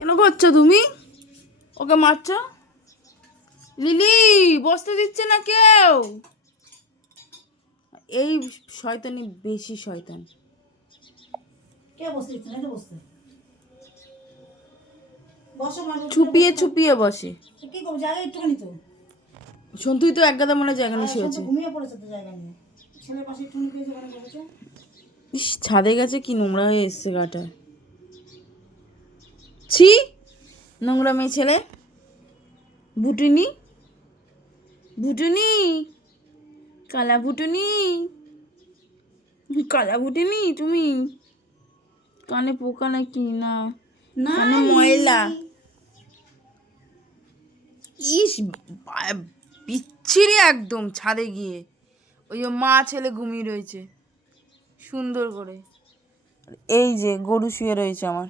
কেন করছো তুমি? ওকে মারছো? লিলি, বসতে দিচ্ছে না কেউ। এই শয়তানি বেশি শয়তান। কে বসতে দিচ্ছে না? বসতে বসো ছুপিয়ে ছুপিয়ে বসে। কি করবো, জায়গা একটুখানি তো। সন্তুই তো একগাদা মনে জায়গা নিয়ে শুয়েছে। ঘুমিয়ে পড়েছে তো জায়গা নিয়ে। ছেলের পাশে একটুখানি পেয়েছে, ওখানে বসেছে। ইস, ছাদে গেছে কি নোংরা হয়ে এসছে গাটা। ছি, নোংরা মেয়ে ছেলে। ভুটুনি, ভুটুনি, কালা ভুটুনি, কালা ভুটুনি তুমি। কানে পোকা নাকি? না, কানে ময়লা। ইস, বিচ্ছিরি একদম। ছাদে গিয়ে ওই যে মা ছেলে ঘুমিয়ে রয়েছে সুন্দর করে। এই যে গরু শুয়ে রয়েছে আমার।